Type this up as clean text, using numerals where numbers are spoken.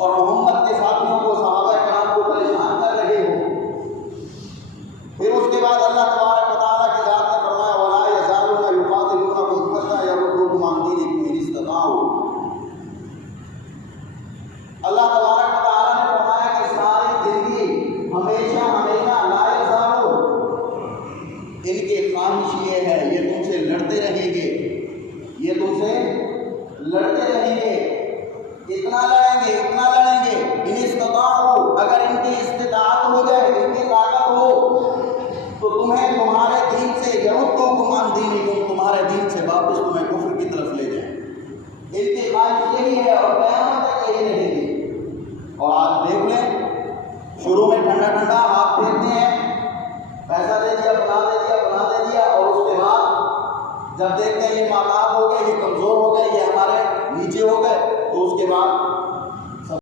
और मोहम्मद के साथियों को, सहाबा किराम को परेशान कर रहे हो। फिर उसके बाद अल्लाह तबारक व तआला की जात ने फरमाया वला यज़ालूना युक़ातिलूनकुम हत्ता यरुद्दूकुम अन दीनिकुम इन इस्तताऊ। अल्लाह तबारक व तआला ने फरमाया कि सारी जिंदगी हमेशा हमेशा ला यज़ालून, इनके ख्वाहिश ये है, ये तुमसे लड़ते रहेंगे, ये तुमसे लड़ते रहेंगे, इतना लड़ेंगे, इतना लड़ेंगे। इन इस्तताऊ, अगर इनकी इस्तिताअत हो जाए, इनकी ताकत हो, तो तुम्हें तुम्हारे दीन से यरुद्दूकुम अन दीनिकुम, तुम्हारे दीन से वापस तुम्हें कुफ्र की तरफ ले जाए। इनकी ख्वाहिश यही है और क़यामत तक यही रहेगी। और आज देख लें, शुरू में ठंडा ठंडा हाथ फेरते हैं, पैसा दे दिया, बना दे दिया, बना दे दिया, और उसके बाद जब देखते हैं ये नाकाम हो गए, ये कमज़ोर हो गए, ये हमारे नीचे हो गए, तो उसके बाद